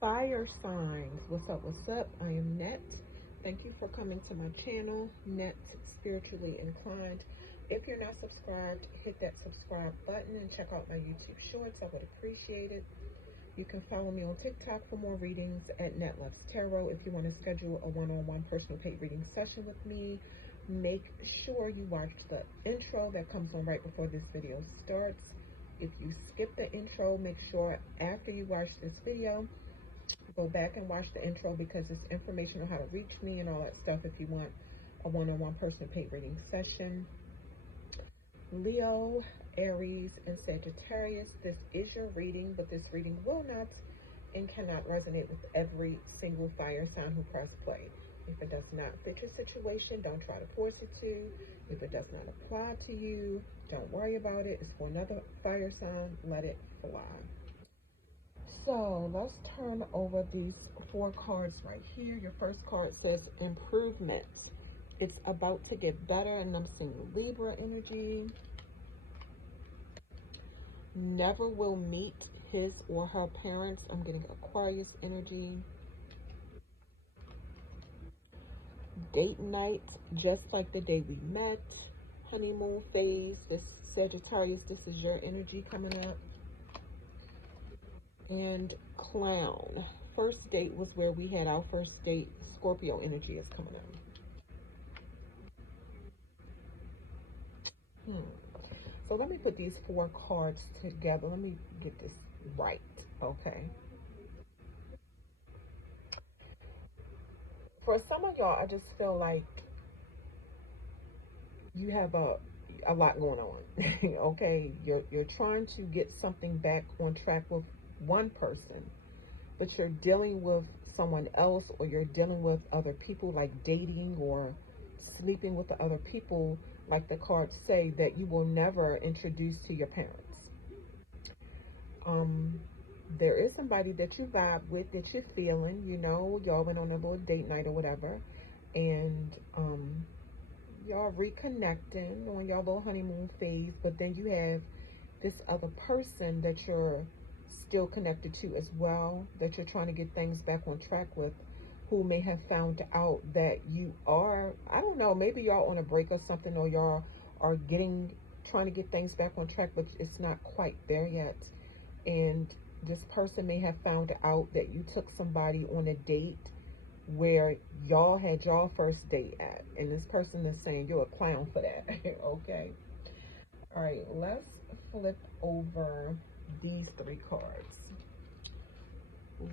Fire signs. What's up? What's up? I am Net. Thank you for coming to my channel, Net Spiritually Inclined. If you're not subscribed, hit that subscribe button and check out my YouTube shorts. I would appreciate it. You can follow me on TikTok for more readings at NetTSpirituallyInclined. If you want to schedule a one-on-one personal paid reading session with me, make sure you watch the intro that comes on right before this video starts. If you skip the intro, make sure after you watch this video, go back and watch the intro, because it's information on how to reach me and all that stuff if you want a one-on-one personal paid reading session. Leo, Aries, and Sagittarius, this is your reading, but this reading will not and cannot resonate with every single fire sign who press play. If it does not fit your situation, don't try to force it to. If it does not apply to you, don't worry about it. It's for another fire sign. Let it fly. So let's turn over these 4 cards right here. Your first card says improvements. It's about to get better, and I'm seeing Libra energy. Never will meet his or her parents. I'm getting Aquarius energy. Date night, just like the day we met. Honeymoon phase. This Sagittarius, this is your energy coming up. And clown. First date was where we had our first date. Scorpio energy is coming up. So let me put these 4 cards together. Let me get this right. Okay. For some of y'all, I just feel like you have a lot going on. Okay. You're trying to get something back on track with one person, but you're dealing with someone else, or you're dealing with other people, like dating or sleeping with the other people, like the cards say, that you will never introduce to your parents. There is somebody that you vibe with, that you're feeling, you know, y'all went on a little date night or whatever, and y'all reconnecting on your little honeymoon phase, but then you have this other person that you're still connected to as well, that you're trying to get things back on track with, who may have found out that you are, I don't know, maybe y'all on a break or something, or y'all are trying to get things back on track, but it's not quite there yet. And this person may have found out that you took somebody on a date where y'all had y'all first date at, and this person is saying you're a clown for that. Okay. All right, let's flip over these 3 cards.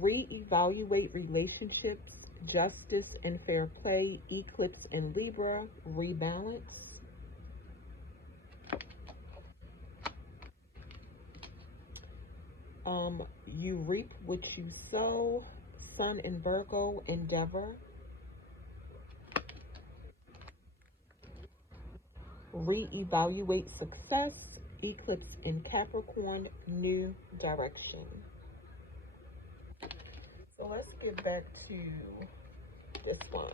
Reevaluate relationships, justice and fair play, eclipse and Libra, rebalance. You reap what you sow, Sun in Virgo, endeavor. Reevaluate success, eclipse in Capricorn, new direction. So let's get back to this one.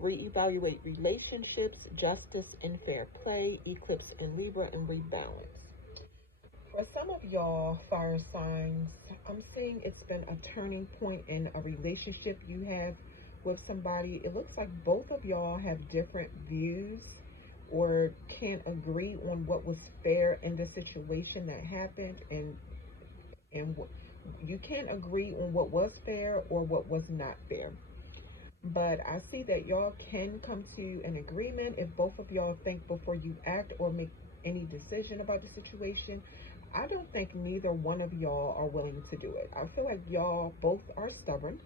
Reevaluate relationships, justice and fair play, eclipse in Libra, and rebalance. For some of y'all fire signs, I'm seeing it's been a turning point in a relationship you have with somebody. It looks like both of y'all have different views or can't agree on what was fair in the situation that happened, and you can't agree on what was fair or what was not fair. But I see that y'all can come to an agreement if both of y'all think before you act or make any decision about the situation. I don't think neither one of y'all are willing to do it. I feel like y'all both are stubborn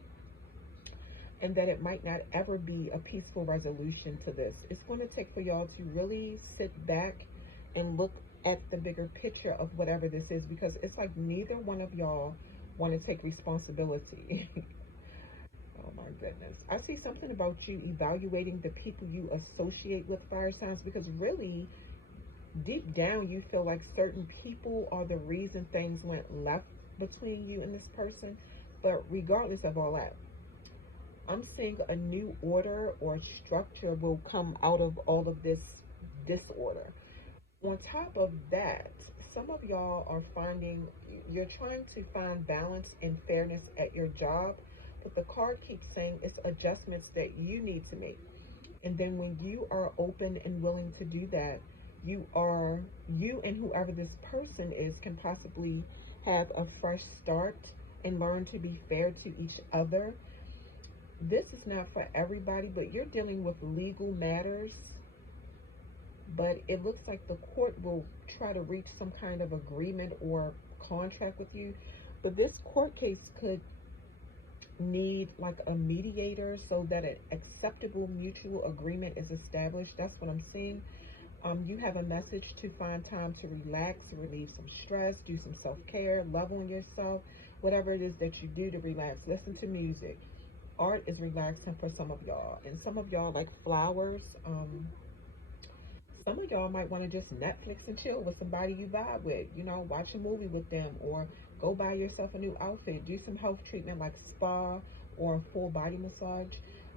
and that it might not ever be a peaceful resolution to this. It's going to take for y'all to really sit back and look at the bigger picture of whatever this is, because it's like neither one of y'all want to take responsibility. Oh my goodness. I see something about you evaluating the people you associate with fire signs, because really, deep down, you feel like certain people are the reason things went left between you and this person. But regardless of all that, I'm seeing a new order or structure will come out of all of this disorder. On top of that, some of y'all are finding, you're trying to find balance and fairness at your job, but the card keeps saying it's adjustments that you need to make. And then when you are open and willing to do that, you and whoever this person is can possibly have a fresh start and learn to be fair to each other. This is not for everybody, but you're dealing with legal matters, but it looks like the court will try to reach some kind of agreement or contract with you. But this court case could need like a mediator so that an acceptable mutual agreement is established. That's what I'm seeing. You have a message to find time to relax, relieve some stress, do some self-care, love on yourself, whatever it is that you do to relax. Listen to music. Art is relaxing for some of y'all, and some of y'all like flowers. Some of y'all might want to just Netflix and chill with somebody you vibe with, watch a movie with them, or go buy yourself a new outfit, do some health treatment like spa or a full body massage.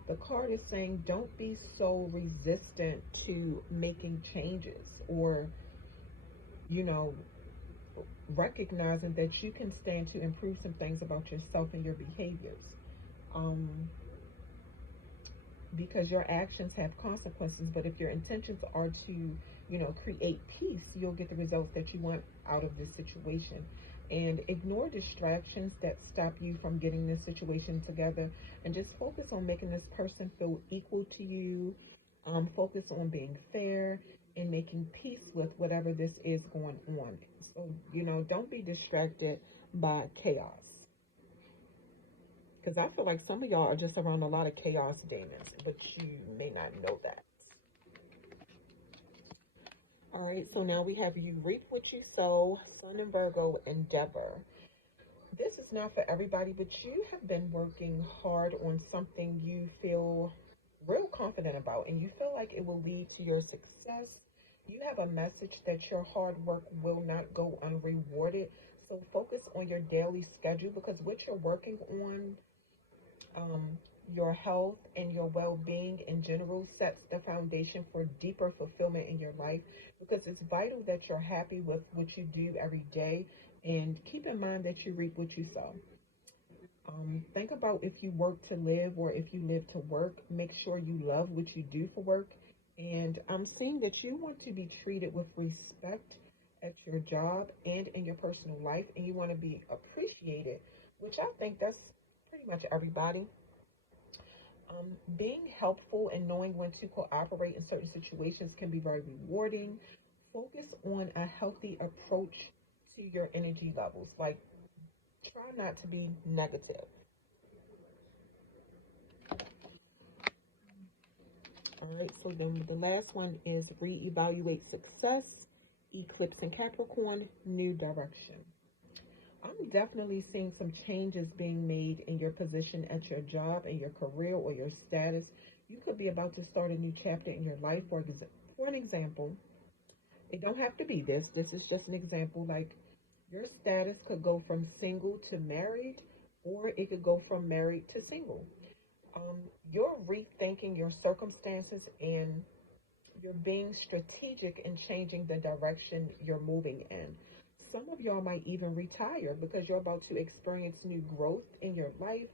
The card is saying don't be so resistant to making changes, or, you know, recognizing that you can stand to improve some things about yourself and your behaviors. Um, because your actions have consequences, but if your intentions are to, create peace, you'll get the results that you want out of this situation. And ignore distractions that stop you from getting this situation together, and just focus on making this person feel equal to you. Focus on being fair and making peace with whatever this is going on. So, don't be distracted by chaos. Because I feel like some of y'all are just around a lot of chaos demons, but you may not know that. All right, so now we have you reap what you sow, Sun and Virgo endeavor. This is not for everybody, but you have been working hard on something you feel real confident about, and you feel like it will lead to your success. You have a message that your hard work will not go unrewarded. So focus on your daily schedule, because what you're working on, um, your health and your well-being in general, sets the foundation for deeper fulfillment in your life, because it's vital that you're happy with what you do every day, and keep in mind that you reap what you sow. Think about if you work to live or if you live to work. Make sure you love what you do for work, and I'm seeing that you want to be treated with respect at your job and in your personal life, and you want to be appreciated, which I think that's pretty much everybody. Being helpful and knowing when to cooperate in certain situations can be very rewarding. Focus on a healthy approach to your energy levels. Like, try not to be negative. All right, so then the last one is reevaluate success, eclipse in Capricorn, new direction. I'm definitely seeing some changes being made in your position at your job and your career or your status. You could be about to start a new chapter in your life. For an example, it don't have to be this. This is just an example. Like, your status could go from single to married, or it could go from married to single. You're rethinking your circumstances, and you're being strategic in changing the direction you're moving in. Some of y'all might even retire because you're about to experience new growth in your life.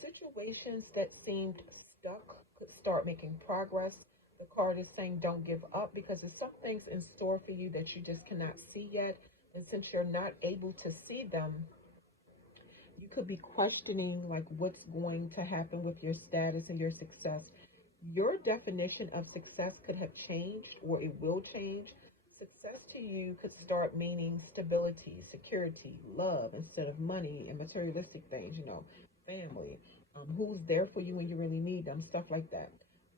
Situations that seemed stuck could start making progress. The card is saying don't give up because there's some things in store for you that you just cannot see yet. And since you're not able to see them, you could be questioning like what's going to happen with your status and your success. Your definition of success could have changed or it will change. Success to you could start meaning stability, security, love instead of money and materialistic things, family, who's there for you when you really need them, stuff like that.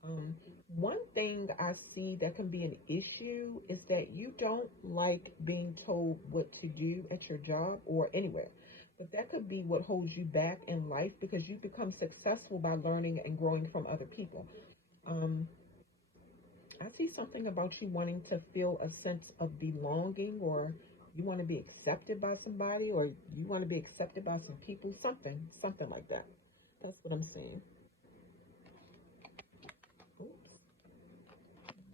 Um, One thing I see that can be an issue is that you don't like being told what to do at your job or anywhere. But that could be what holds you back in life because you become successful by learning and growing from other people. Um, I see something about you wanting to feel a sense of belonging, or you want to be accepted by somebody, or you want to be accepted by some people, something like that. That's what I'm seeing. Oops,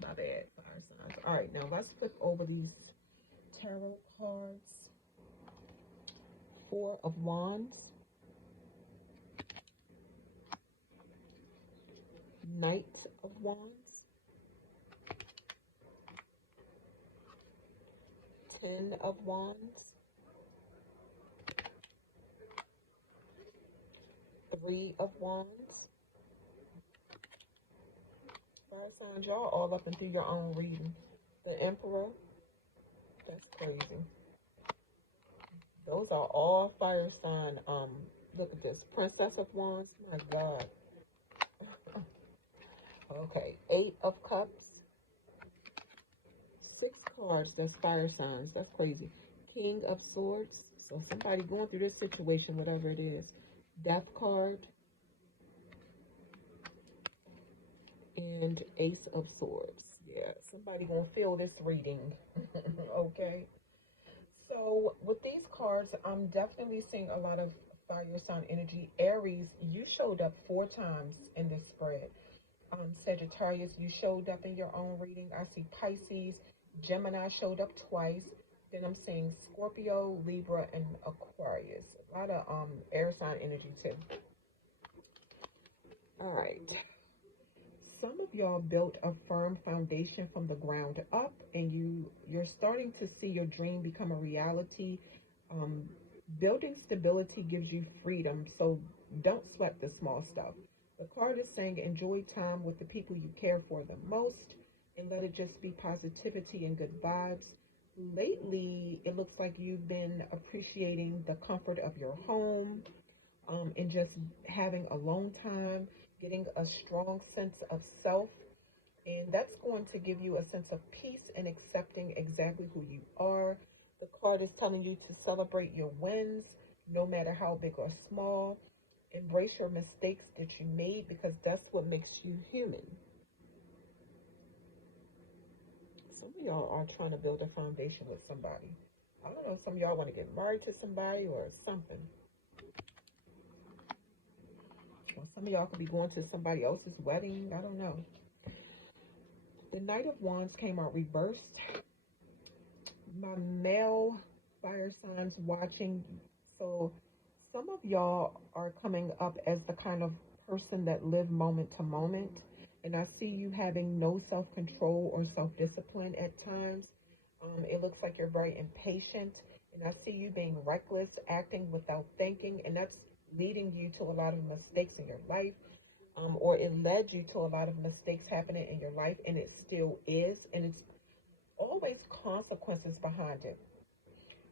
my bad, fire signs. All right, now let's flip over these tarot cards. Four of Wands, Knight of Wands, Ten of Wands, Three of Wands. Fire signs, y'all all up and through your own reading. The Emperor, that's crazy. Those are all fire sign. Look at this. Princess of Wands, my God. Okay, Eight of Cups. Six cards, that's fire signs. That's crazy. King of Swords. So somebody going through this situation, whatever it is. Death card. And Ace of Swords. Yeah, somebody gonna feel this reading. Okay. So with these cards, I'm definitely seeing a lot of fire sign energy. Aries, you showed up 4 times in this spread. Sagittarius, you showed up in your own reading. I see Pisces, Gemini showed up twice. Then I'm seeing Scorpio, Libra, and Aquarius. A lot of air sign energy too. All right. Some of y'all built a firm foundation from the ground up, and you're starting to see your dream become a reality. Um, Building stability gives you freedom, so don't sweat the small stuff. The card is saying enjoy time with the people you care for the most and let it just be positivity and good vibes. Lately, it looks like you've been appreciating the comfort of your home, and just having alone time, getting a strong sense of self. And that's going to give you a sense of peace and accepting exactly who you are. The card is telling you to celebrate your wins, no matter how big or small. Embrace your mistakes that you made because that's what makes you human. Some of y'all are trying to build a foundation with somebody. I don't know, some of y'all want to get married to somebody or something. Or some of y'all could be going to somebody else's wedding. I don't know. The Knight of Wands came out reversed. My male fire signs watching. So some of y'all are coming up as the kind of person that live moment to moment. And I see you having no self-control or self-discipline at times. It looks like you're very impatient. And I see you being reckless, acting without thinking. And that's leading you to a lot of mistakes in your life. Or it led you to a lot of mistakes happening in your life. And it still is. And it's always consequences behind it.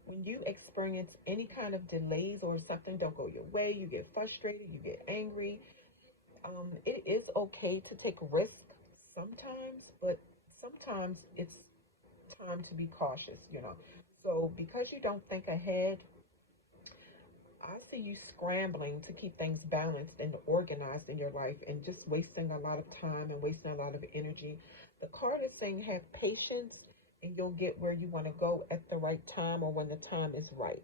When you experience any kind of delays or something don't go your way, you get frustrated, you get angry. It is okay to take risk sometimes, but sometimes it's time to be cautious. So because you don't think ahead, I see you scrambling to keep things balanced and organized in your life and just wasting a lot of time and wasting a lot of energy. The card is saying have patience and you'll get where you want to go at the right time or when the time is right.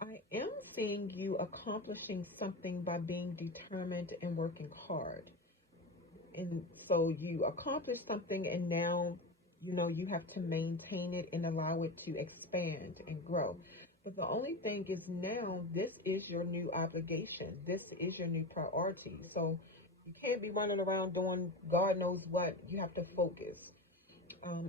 I am seeing you accomplishing something by being determined and working hard. And so you accomplish something and now you have to maintain it and allow it to expand and grow. But the only thing is now this is your new obligation. This is your new priority. So you can't be running around doing God knows what. You have to focus.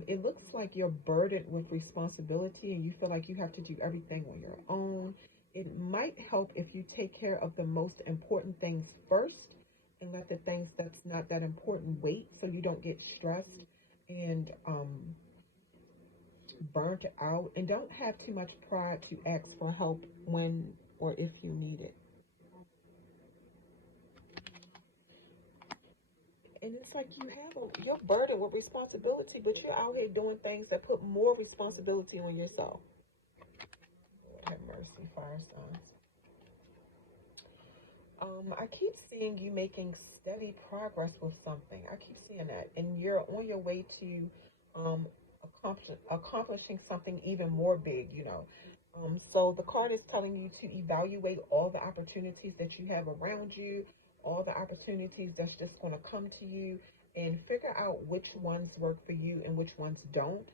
It looks like you're burdened with responsibility and you feel like you have to do everything on your own. It might help if you take care of the most important things first and let the things that's not that important wait so you don't get stressed and burnt out. And don't have too much pride to ask for help when or if you need it. And it's like you're burdened with responsibility, but you're out here doing things that put more responsibility on yourself. Lord have mercy, fire signs. I keep seeing you making steady progress with something. I keep seeing that, and you're on your way to um, accomplishing something even more big. So the card is telling you to evaluate all the opportunities that you have around you, all the opportunities that's just going to come to you, and figure out which ones work for you and which ones don't,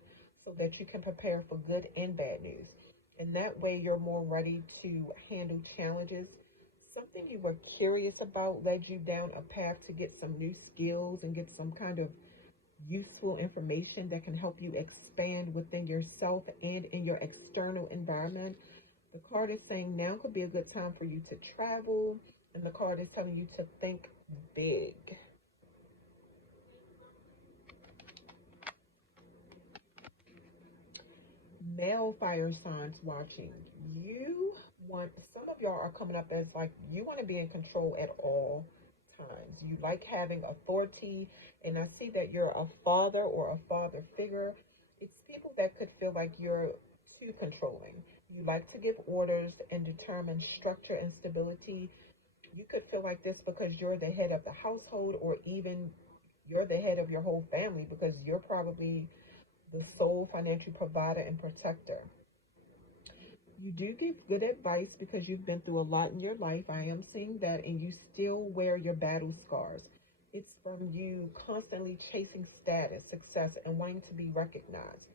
so that you can prepare for good and bad news. And that way, you're more ready to handle challenges. Something you were curious about led you down a path to get some new skills and get some kind of useful information that can help you expand within yourself and in your external environment. The card is saying now could be a good time for you to travel, and the card is telling you to think big. Male fire signs watching. You want, some of y'all are coming up as like you want to be in control at all times. You like having authority, and I see that you're a father or a father figure. It's people that could feel like you're too controlling. You like to give orders and determine structure and stability. You could feel like this because you're the head of the household, or even you're the head of your whole family because you're probably the sole financial provider and protector. You do give good advice because you've been through a lot in your life. I am seeing that, and you still wear your battle scars. It's from you constantly chasing status, success, and wanting to be recognized.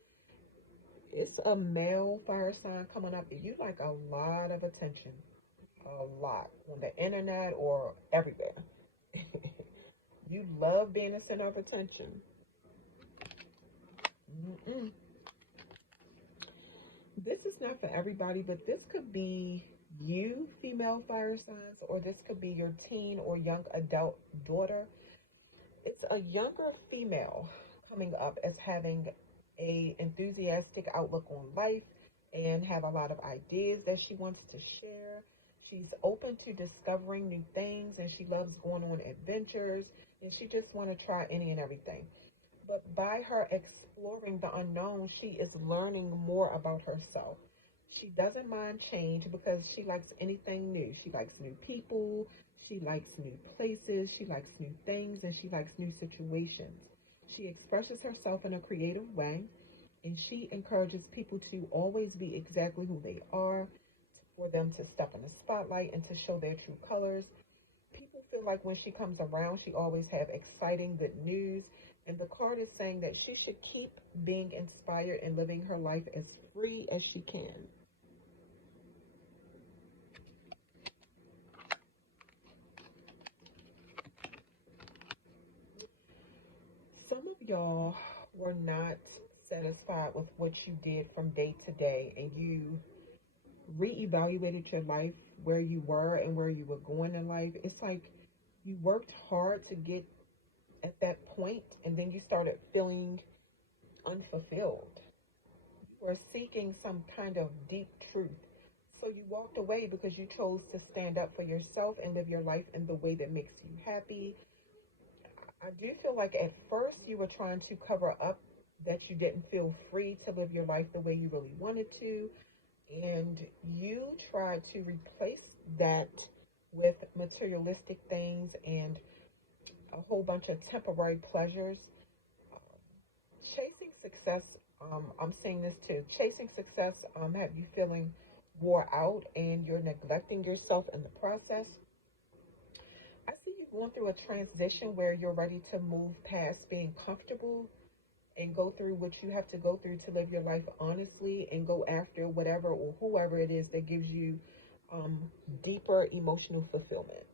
It's a male fire sign coming up. You like a lot of attention, a lot on the internet or everywhere. You love being the center of attention. Mm-mm. This is not for everybody, but this could be you, female fire signs, or this could be your teen or young adult daughter. It's a younger female coming up as having a enthusiastic outlook on life and have a lot of ideas that she wants to share. She's open to discovering new things, and she loves going on adventures, and she just want to try any and everything. But by her exploring the unknown, she is learning more about herself. She doesn't mind change because she likes anything new. She likes new people, she likes new places, she likes new things, and she likes new situations. She expresses herself in a creative way, and she encourages people to always be exactly who they are, for them to step in the spotlight and to show their true colors. People feel like when she comes around, she always have exciting good news. And the card is saying that she should keep being inspired and living her life as free as she can. Some of y'all were not satisfied with what you did from day to day, and you reevaluated your life, where you were and where you were going in life. It's like you worked hard to get at that point, and then you started feeling unfulfilled. You were seeking some kind of deep truth. So you walked away because you chose to stand up for yourself and live your life in the way that makes you happy. I do feel like at first you were trying to cover up that you didn't feel free to live your life the way you really wanted to. And you tried to replace that with materialistic things and a whole bunch of temporary pleasures. Chasing success, I'm saying this too. Chasing success have you feeling wore out and you're neglecting yourself in the process. I see you going through a transition where you're ready to move past being comfortable and go through what you have to go through to live your life honestly and go after whatever or whoever it is that gives you deeper emotional fulfillment.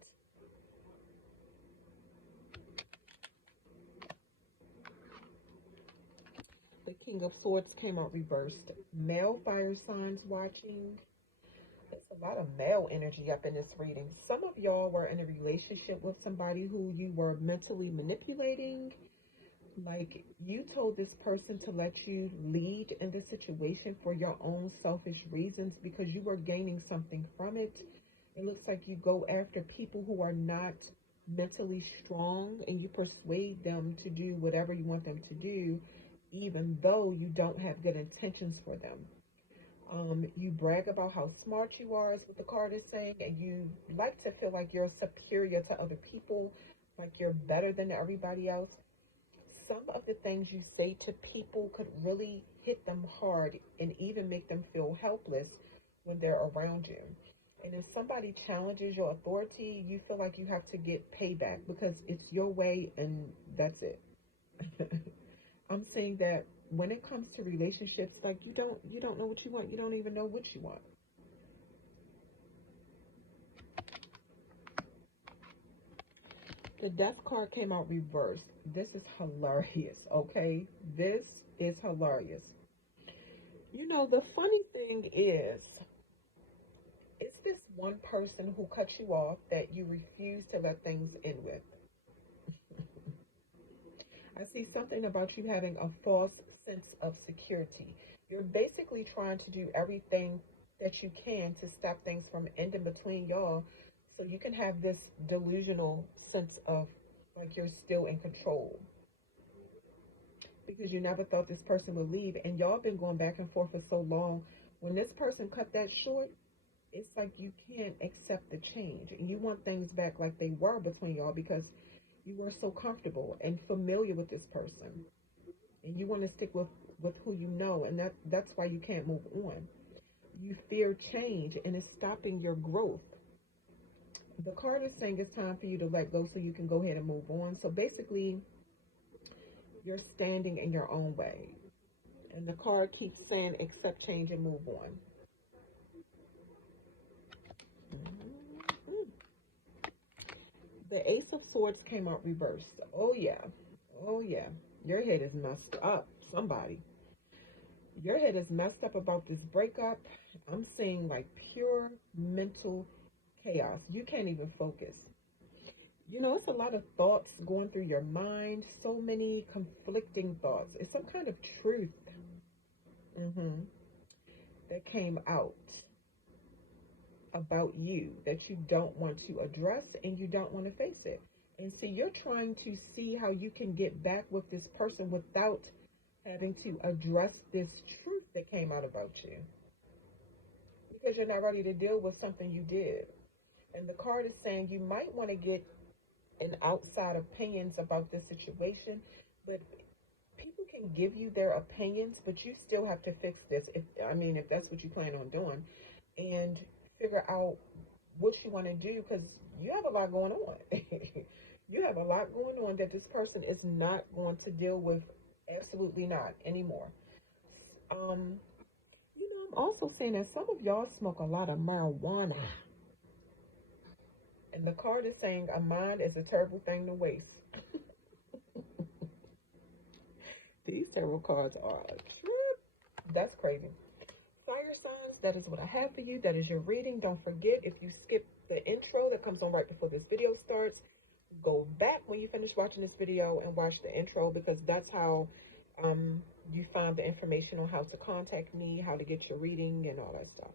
The King of Swords came out reversed. Male fire signs watching. It's a lot of male energy up in this reading. Some of y'all were in a relationship with somebody who you were mentally manipulating. Like, you told this person to let you lead in the situation for your own selfish reasons because you were gaining something from it. It looks like you go after people who are not mentally strong and you persuade them to do whatever you want them to do, even though you don't have good intentions for them. You brag about how smart you are, is what the card is saying, and you like to feel like you're superior to other people, like you're better than everybody else. Some of the things you say to people could really hit them hard and even make them feel helpless when they're around you. And if somebody challenges your authority, you feel like you have to get payback because it's your way and that's it. I'm saying that when it comes to relationships, like you don't know what you want. You don't even know what you want. The Death card came out reversed. This is hilarious, okay? This is hilarious. You know, the funny thing is, it's this one person who cut you off that you refuse to let things in with. I see something about you having a false sense of security. You're basically trying to do everything that you can to stop things from ending between y'all so you can have this delusional sense of like you're still in control because you never thought this person would leave and y'all been going back and forth for so long. When this person cut that short, it's like you can't accept the change and you want things back like they were between y'all because you were so comfortable and familiar with this person and you want to stick with who you know, and that's why you can't move on. You fear change and it's stopping your growth. The card is saying it's time for you to let go so you can go ahead and move on. So basically you're standing in your own way, and the card keeps saying accept change and move on. Mm-hmm. The Ace of Swords came out reversed. Oh yeah. Oh yeah. Your head is messed up. Somebody. Your head is messed up about this breakup. I'm seeing like pure mental chaos. You can't even focus. You know, it's a lot of thoughts going through your mind. So many conflicting thoughts. It's some kind of truth that came out about you that you don't want to address and you don't want to face it. And see, you're trying to see how you can get back with this person without having to address this truth that came out about you because you're not ready to deal with something you did. And the card is saying you might want to get an outside opinions about this situation, but people can give you their opinions, but you still have to fix this. If that's what you plan on doing, and figure out what you want to do because you have a lot going on. You have a lot going on that this person is not going to deal with. Absolutely not anymore. I'm also saying that some of y'all smoke a lot of marijuana. And the card is saying a mind is a terrible thing to waste. These tarot cards are a trip. That's crazy. Fire signs, that is what I have for you. That is your reading. Don't forget, if you skip the intro that comes on right before this video starts, go back when you finish watching this video and watch the intro because that's how you find the information on how to contact me, how to get your reading, and all that stuff.